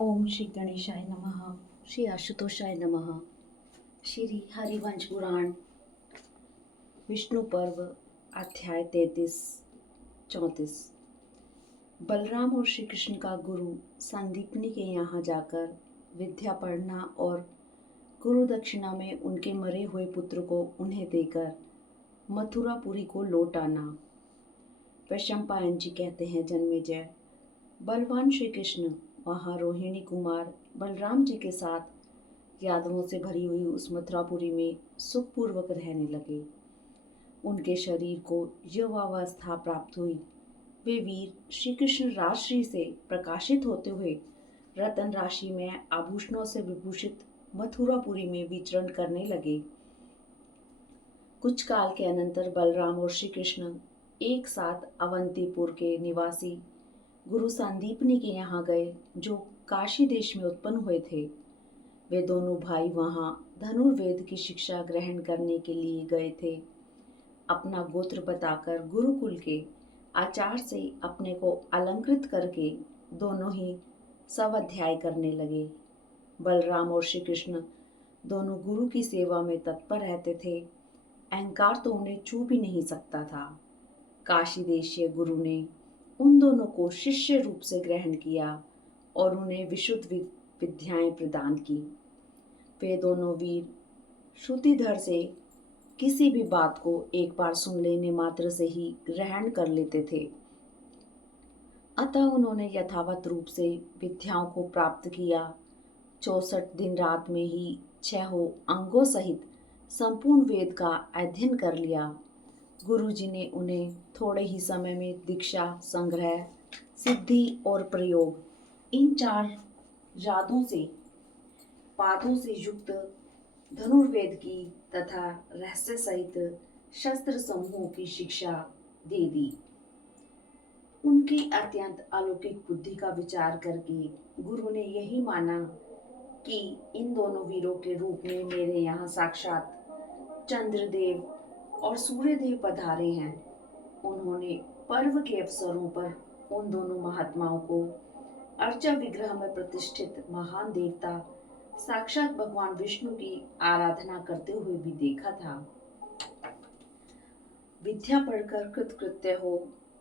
ओम श्री गणेशाय नमः। श्री आशुतोषाय नमः। श्री हरिवंश पुराण विष्णु पर्व अध्याय 33-34। बलराम और श्री कृष्ण का गुरु संदीपनी के यहाँ जाकर विद्या पढ़ना और गुरु दक्षिणा में उनके मरे हुए पुत्र को उन्हें देकर मथुरापुरी को लौट आना। वैशंपायन जी कहते हैं, जन्मेजय, बलवान श्री कृष्ण वहाँ रोहिणी कुमार बलराम जी के साथ यादवों से भरी हुई उस मथुरापुरी में सुखपूर्वक रहने लगे। उनके शरीर को युवावस्था प्राप्त हुई। वे वीर श्री कृष्ण राजश्री से प्रकाशित होते हुए रतन राशि में आभूषणों से विभूषित मथुरापुरी में विचरण करने लगे। कुछ काल के अनंतर बलराम और श्री कृष्ण एक साथ अवंतीपुर के निवासी गुरु संदीपनी के यहाँ गए, जो काशी देश में उत्पन्न हुए थे। वे दोनों भाई वहाँ धनुर्वेद की शिक्षा ग्रहण करने के लिए गए थे। अपना गोत्र बताकर गुरुकुल के आचार्य से अपने को अलंकृत करके दोनों ही स्वाध्याय करने लगे। बलराम और श्री कृष्ण दोनों गुरु की सेवा में तत्पर रहते थे। अहंकार तो उन्हें छू भी नहीं सकता था। काशी देशीय गुरु ने उन दोनों को शिष्य रूप से ग्रहण किया और उन्हें विशुद्ध विद्याएं प्रदान की। वे दोनों वीर श्रुतिधर से किसी भी बात को एक बार सुन लेने मात्र से ही ग्रहण कर लेते थे। अतः उन्होंने यथावत रूप से विद्याओं को प्राप्त किया। 64 दिन रात में ही 6 अंगों सहित संपूर्ण वेद का अध्ययन कर लिया। गुरुजी ने उन्हें थोड़े ही समय में दीक्षा, संग्रह, सिद्धि और प्रयोग, इन 4 यादों से पादों से युक्त धनुर्वेद की तथा रहस्य सहित शस्त्र समूहों की शिक्षा दे दी। उनकी अत्यंत अलौकिक बुद्धि का विचार करके गुरु ने यही माना कि इन दोनों वीरों के रूप में मेरे यहाँ साक्षात चंद्रदेव और सूर्यदेव पधारे हैं। उन्होंने पर्व के अवसरों पर उन दोनों महात्माओं को अर्चा विग्रह में प्रतिष्ठित महान देवता साक्षात भगवान विष्णु की आराधना करते हुए भी देखा था। विद्या पढ़कर कृतकृत्य हो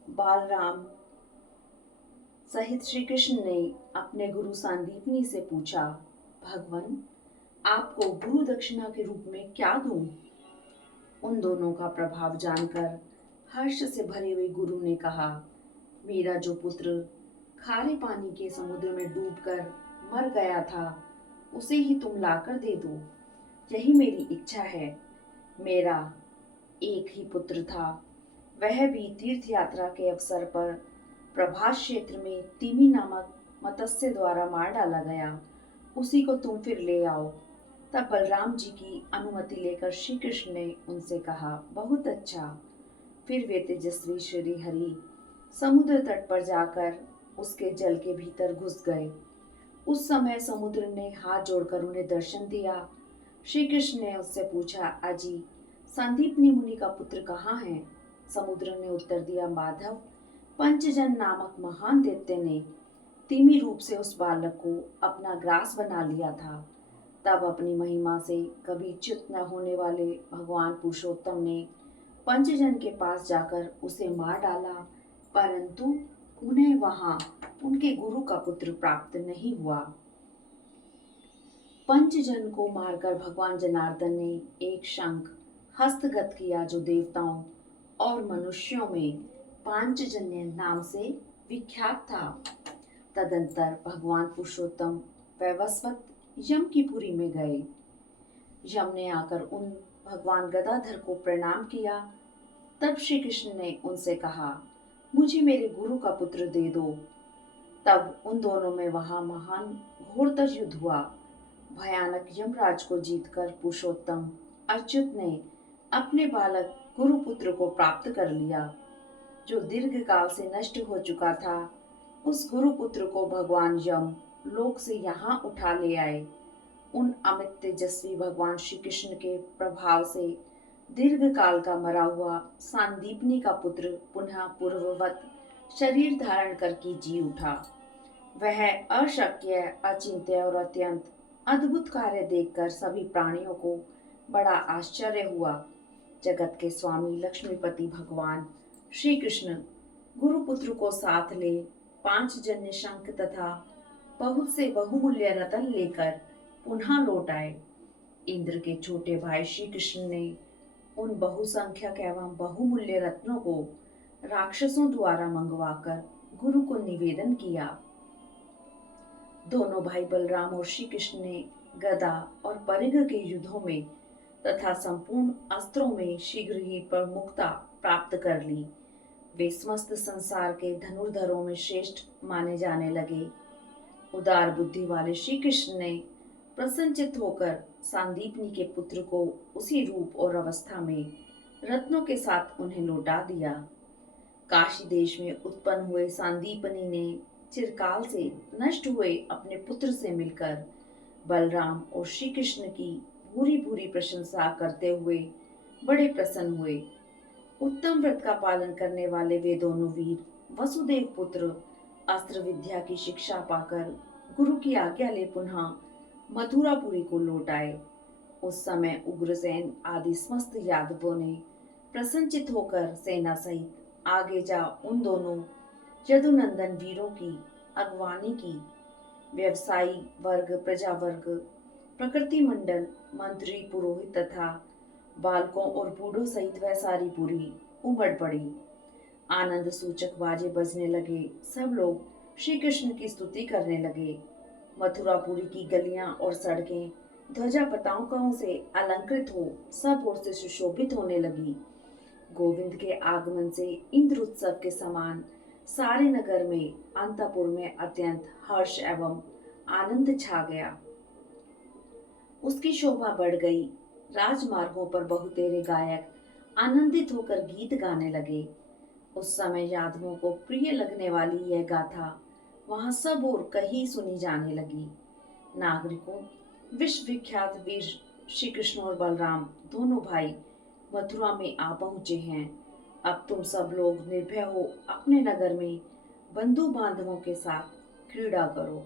बालराम सहित श्री कृष्ण ने अपने गुरु संदीपनी से पूछा, भगवान, आपको गुरु दक्षिणा के रूप में क्या दूं? उन दोनों का प्रभाव जानकर हर्ष से भरे हुए गुरु ने कहा, मेरा जो पुत्र खारे पानी के समुद्र में डूबकर मर गया था, उसे ही तुम लाकर दे दो। यही मेरी इच्छा है। मेरा एक ही पुत्र था, वह भी तीर्थ यात्रा के अवसर पर प्रभास क्षेत्र में तिमी नामक मत्स्य द्वारा मार डाला गया। उसी को तुम फिर ले आओ। तब बलराम जी की अनुमति लेकर श्री कृष्ण ने उनसे कहा, बहुत अच्छा। फिर वे तेजस्वी श्री हरि समुद्र तट पर जाकर उसके जल के भीतर घुस गए। उस समय समुद्र ने हाथ जोड़कर उन्हें दर्शन दिया। श्री कृष्ण ने उससे पूछा, अजी, संदीपनी मुनि का पुत्र कहाँ है? समुद्र ने उत्तर दिया, माधव, पंचजन नामक महान दैत्य ने तिमी रूप से उस बालक को अपना ग्रास बना लिया था। तब अपनी महिमा से कभी च्युत न होने वाले भगवान पुरुषोत्तम ने पंचजन के पास जाकर उसे मार डाला, परंतु उन्हें वहां उनके गुरु का पुत्र प्राप्त नहीं हुआ। पंचजन को मारकर भगवान जनार्दन ने एक शंख हस्तगत किया, जो देवताओं और मनुष्यों में पांचजन्य नाम से विख्यात था। तदंतर भगवान पुरुषोत्तम वैवस्वत यम की पुरी में गए। यम ने आकर उन भगवान गदाधर को प्रणाम किया। तब श्री कृष्ण ने उनसे कहा, मुझे मेरे गुरु का पुत्र दे दो। तब उन दोनों में वहां महान घोरतर युद्ध हुआ। भयानक यमराज को जीतकर पुरुषोत्तम अच्युत ने अपने बालक गुरुपुत्र को प्राप्त कर लिया, जो दीर्घ काल से नष्ट हो चुका था। उस गुरुपुत्र को भगवान यम लोक से यहाँ उठा ले आए। उन अमित तेजस्वी भगवान श्री कृष्ण के प्रभाव से दीर्घ काल का मरा हुआ संदीपनी का पुत्र पुनः पूर्ववत शरीर धारण करके जी उठा। वह अशक्य, अचिंत्य और अत्यंत अद्भुत कार्य देखकर सभी प्राणियों को बड़ा आश्चर्य हुआ। जगत के स्वामी लक्ष्मीपति भगवान श्री कृष्ण गुरुपुत्र को साथ ले 5 जन्य शंख तथा बहुत से बहुमूल्य रतन लेकर पुनः लौट आए। इंद्र के छोटे भाई श्री कृष्ण ने उन बहुसंख्यक एवं बहुमूल्य रत्नों को राक्षसों द्वारा मंगवाकर गुरु को निवेदन किया। दोनों भाई बलराम और श्री कृष्ण ने गदा और परिघ के युद्धों में तथा संपूर्ण अस्त्रों में शीघ्र ही प्रमुखता प्राप्त कर ली। वे समस्त संसार के धनुर्धरों में श्रेष्ठ माने जाने लगे। उदार बुद्धि वाले श्री कृष्ण ने प्रसन्नचित्त होकर सांदीपनी के पुत्र को उसी रूप और अवस्था में रत्नों के साथ उन्हें लौटा दिया। काशी देश में उत्पन्न हुए सांदीपनी ने चिरकाल से नष्ट हुए अपने पुत्र से मिलकर बलराम और श्री कृष्ण की भूरी भूरी प्रशंसा करते हुए बड़े प्रसन्न हुए। उत्तम व्रत का पालन करने वाले वे दोनों वीर वसुदेव पुत्र अस्त्र विद्या की शिक्षा पाकर गुरु की आज्ञा ले पुनः मथुरापुरी को लौट आए। उस समय उग्रसेन आदि समस्त यादवों ने प्रसन्नचित होकर सेना सहित आगे जा उन दोनों यदुनंदन वीरों की अगवानी की। व्यवसायी वर्ग, प्रजा वर्ग, प्रकृति मंडल, मंत्री, पुरोहित तथा बालकों और बूढ़ों सहित वह सारी पूरी उमड़ पड़ी। आनंद सूचक बाजे बजने लगे। सब लोग श्री कृष्ण की स्तुति करने लगे। मथुरापुरी की गलियां और सड़कें ध्वजा पताकाओं से अलंकृत हो सब ओर से सुशोभित होने लगी। गोविंद के आगमन से इंद्र उत्सव के समान सारे नगर में अंतपुर में अत्यंत हर्ष एवं आनंद छा गया। उसकी शोभा बढ़ गई। राजमार्गों पर बहुतेरे गायक आनंदित होकर गीत गाने लगे। उस समय यादवों को प्रिय लगने वाली यह गाथा वहां सब ओर कहीं सुनी जाने लगी। नागरिकों, विश्व विख्यात वीर श्री कृष्ण और बलराम दोनों भाई मथुरा में आ पहुंचे हैं। अब तुम सब लोग निर्भय हो अपने नगर में बंधु बांधवों के साथ क्रीड़ा करो।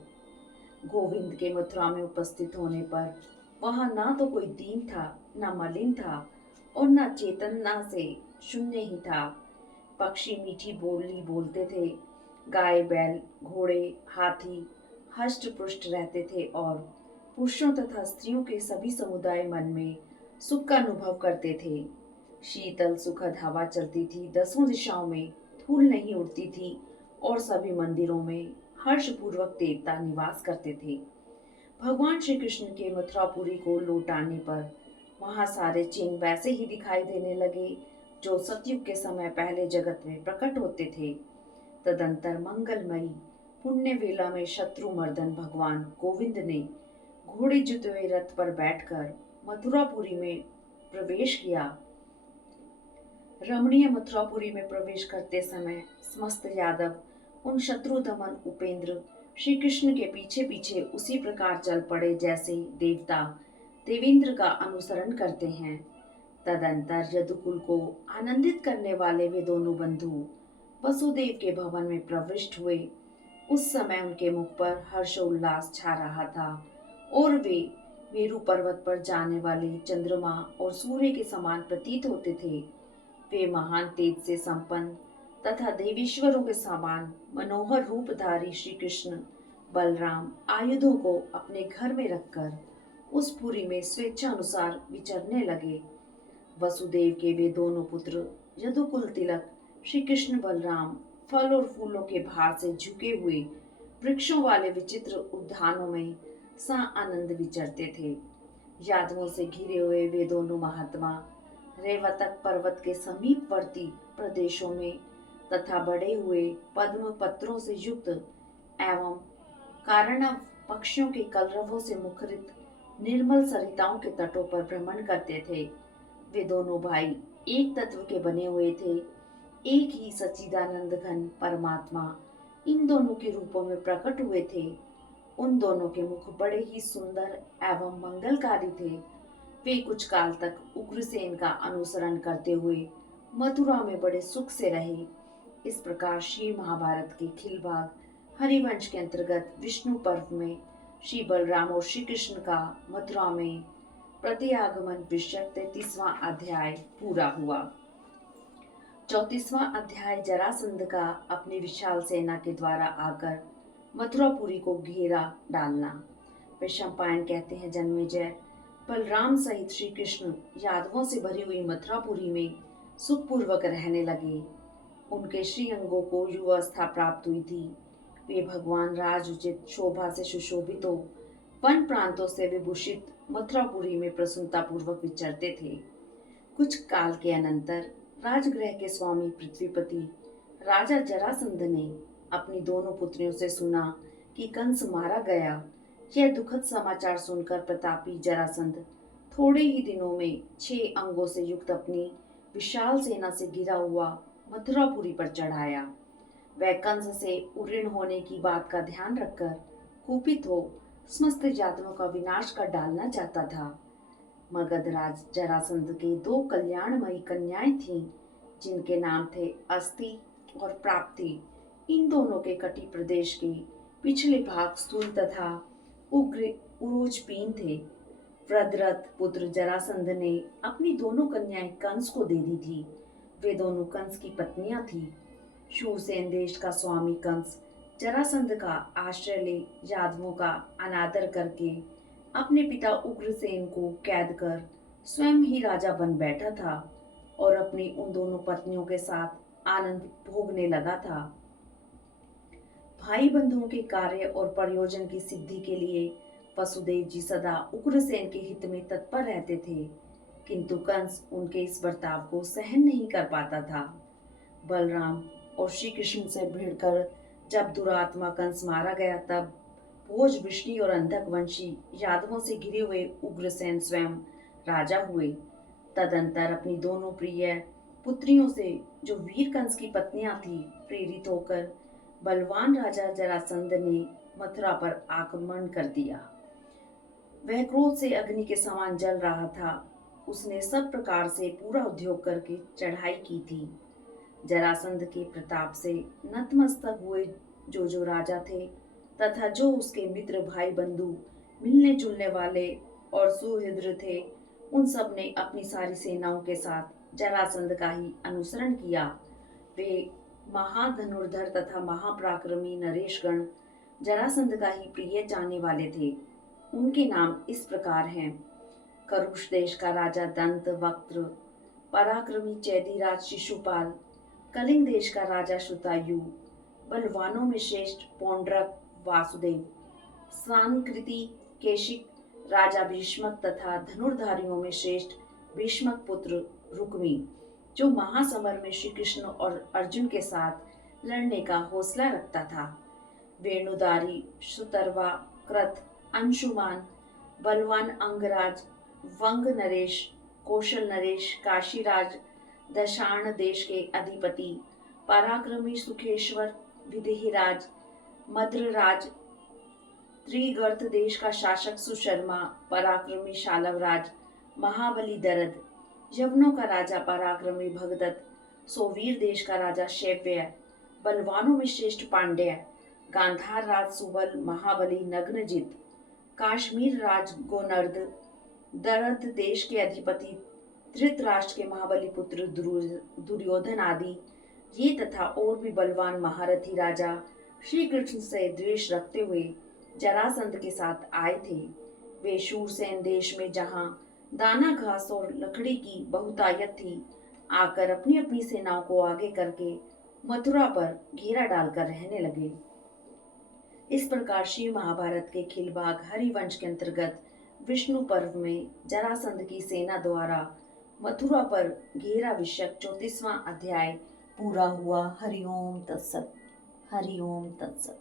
गोविंद के मथुरा में उपस्थित होने पर वहां ना तो कोई दीन था, न मलिन था और न चेतना से शून्य ही था। पक्षी मीठी बोली बोलते थे, गाय बैल घोड़े हाथी हष्ट पुष्ट रहते थे और पुरुषों तथा स्त्रियों के सभी समुदाय मन में सुख का अनुभव करते थे। शीतल सुखद हवा चलती थी, 10 दिशाओं में धूल नहीं उड़ती थी और सभी मंदिरों में हर्षपूर्वक देवता निवास करते थे। भगवान श्री कृष्ण के मथुरापुरी को लौट आने पर वहां सारे चिन्ह वैसे ही दिखाई देने लगे जो सतयुग के समय पहले जगत में प्रकट होते थे। तदंतर मंगलमयी पुण्य वेला में शत्रुमर्दन भगवान गोविंद ने घोड़े जुते हुए रथ पर बैठकर मथुरापुरी में प्रवेश किया। रमणीय मथुरापुरी में प्रवेश करते समय समस्त यादव उन शत्रु दमन उपेंद्र श्री कृष्ण के पीछे पीछे उसी प्रकार चल पड़े जैसे देवता देवेंद्र का अनुसरण करते हैं। तदंतर यदुकुल को आनंदित करने वाले वे दोनों बंधु वसुदेव के भवन में प्रविष्ट हुए। उस समय उनके मुख पर हर्षोल्लास छा रहा था और वे मेरु पर्वत पर जाने वाले चंद्रमा और सूर्य के समान प्रतीत होते थे। वे महान तेज से संपन्न तथा देवीश्वरों के समान मनोहर रूपधारी श्री कृष्ण बलराम आयुधों को अपने घर में रखकर उस पुरी में स्वेच्छा अनुसार विचरने लगे। वसुदेव के वे दोनों पुत्र यदुकुल तिलक श्री कृष्ण बलराम फल और फूलों के भार से झुके हुए वृक्षों वाले विचित्र उद्यानों में सा आनंद विचरते थे। यादवों से घिरे हुए वे दोनों महात्मा रेवतक पर्वत के समीपवर्ती प्रदेशों में तथा बढ़े हुए पद्म पत्रों से युक्त एवं कारणव पक्षियों के कलरवों से मुखरित निर्मल सरिताओं के तटों पर भ्रमण करते थे। वे दोनों भाई एक तत्व के बने हुए थे। एक ही सच्चिदानंद घन परमात्मा इन दोनों के रूपों में प्रकट हुए थे। उन दोनों के मुख बड़े ही सुंदर एवं मंगलकारी थे। वे कुछ काल तक उग्रसेन का अनुसरण करते हुए मथुरा में बड़े सुख से रहे। इस प्रकार श्री महाभारत के खिल भाग हरिवंश के अंतर्गत विष्णु पर्व में श्री बलराम और श्री कृष्ण का मथुरा में प्रत्यागमन विषयक 33वां अध्याय पूरा हुआ। 34वां अध्याय जरासंध का अपनी विशाल सेना के द्वारा आकर मथुरापुरी को घेरा डालना। वैशंपायन कहते हैं, जन्मेजय बलराम सहित श्री कृष्ण यादवों से भरी हुई मथुरापुरी में सुखपूर्वक रहने लगे। उनके श्री अंगों को युवावस्था प्राप्त हुई थी। वे भगवान राजउचित शोभा से सुशोभित हो वन प्रांतों से विभूषित मथुरापुरी में प्रसन्नता पूर्वक विचरते थे। कुछ काल के अनंतर राजगृह के स्वामी पृथ्वीपति राजा जरासंध ने अपनी दोनों पुत्रियों से सुना कि कंस मारा गया। यह दुखद समाचार सुनकर प्रतापी जरासंध थोड़े ही दिनों में 6 अंगों से युक्त अपनी विशाल सेना से घिरा हुआ मथुरापुरी पर चढ़ाया। वह कंस से उऋण होने की बात का ध्यान रखकर कुपित हो समस्त जातियों का विनाश कर डालना चाहता था। मगधराज जरासंध के 2 कल्याणमयी कन्याएं थीं, जिनके नाम थे अस्ति और प्राप्ति। इन दोनों के कटी प्रदेश के पिछले भाग स्थूल तथा उग्र उरोजपीन थे। वृद्धरथ पुत्र जरासंध ने अपनी दोनों कन्याएं कंस को दे दी थी। वे दोनों कंस की पत्नियां थीं। शूरसेन देश का स्वामी कंस जरासंध का आश्रय ले यादवों का अनादर करके अपने पिता उग्रसेन को कैद कर स्वयं ही राजा बन बैठा था और अपनी उन दोनों पत्नियों के साथ आनंद भोगने लगा था। भाई बंधुओं के कार्य और प्रयोजन की सिद्धि के लिए वसुदेव जी सदा उग्रसेन के हित में तत्पर रहते थे, किंतु कंस उनके इस बर्ताव को सहन नहीं कर पाता था। बलराम और श्री कृष्ण से भिड़कर जब दुरात्मा कंस मारा गया, तब भोज वृष्णि और अंधक वंशी यादवों से घिरे हुए उग्रसेन स्वयं राजा हुए। तदंतर अपनी दोनों प्रिय पुत्रियों से, जो वीर कंस की पत्नियां थी, प्रेरित होकर बलवान राजा जरासंध ने मथुरा पर आक्रमण कर दिया। वह क्रोध से अग्नि के समान जल रहा था। उसने सब प्रकार से पूरा उद्योग करके चढ़ाई की थी। जरासंध के प्रताप से नतमस्तक हुए जो राजा थे तथा जो उसके मित्र भाई बंधु मिलने जुलने वाले और सुहृद थे, उन सब ने अपनी सारी सेनाओं के साथ जरासंध का ही अनुसरण किया। वे महाधनुर्धर तथा महापराक्रमी नरेशगण जरासंध का ही प्रिय जाने वाले थे। उनके नाम इस प्रकार हैं: करुष देश का राजा दंत वक्त्र, पराक्रमी चैदीराज शिशुपाल, कलिंग देश का राजा श्रुतायु, बलवानों में श्रेष्ठ पौंड्रक वासुदेव, सांकृति केशिक राजा भीष्मक तथा धनुर्धारियों में श्रेष्ठ भीष्मक पुत्र रुक्मी, जो महासमर में श्री कृष्ण और अर्जुन के साथ लड़ने का हौसला रखता था। वेणुधारी सुतरवा कृत अंशुमान, बलवान अंगराज, वंग नरेश, कौशल नरेश, काशीराज, दशाण देश के अधिपति, पराक्रमी सुखेश्वर, विदेहराज, मद्रराज, त्रिगर्त देश का शासक सुशर्मा, पराक्रमी शालवराज, महाबली दरद, यवनों का राजा पराक्रमी भगदत्त, सोवीर देश का राजा शैव्य, बलवानों में श्रेष्ठ पांड्य, गांधार राज सुबल, महाबली नग्नजित, काश्मीर राज गोनर्द, दरद देश के अधिपति धृतराष्ट्र के महाबली पुत्र दुर्योधन आदि, ये तथा और भी बलवान महारथी राजा श्री कृष्ण से द्वेष रखते हुए जरासंध के साथ आए थे। वे शूरसेन देश में जहाँ दाना घास और लकड़ी की बहुतायत थी, आकर अपनी अपनी सेनाओं को आगे करके मथुरा पर घेरा डालकर रहने लगे। इस प्रकार श्री महाभारत के खिलभाग हरिवंश के अंतर्गत विष्णु पर्व में जरासंध की सेना द्वारा मथुरा पर घेरा विषयक 34वां अध्याय पूरा हुआ। हरिओम तत्सत। हरिओम तत्सत।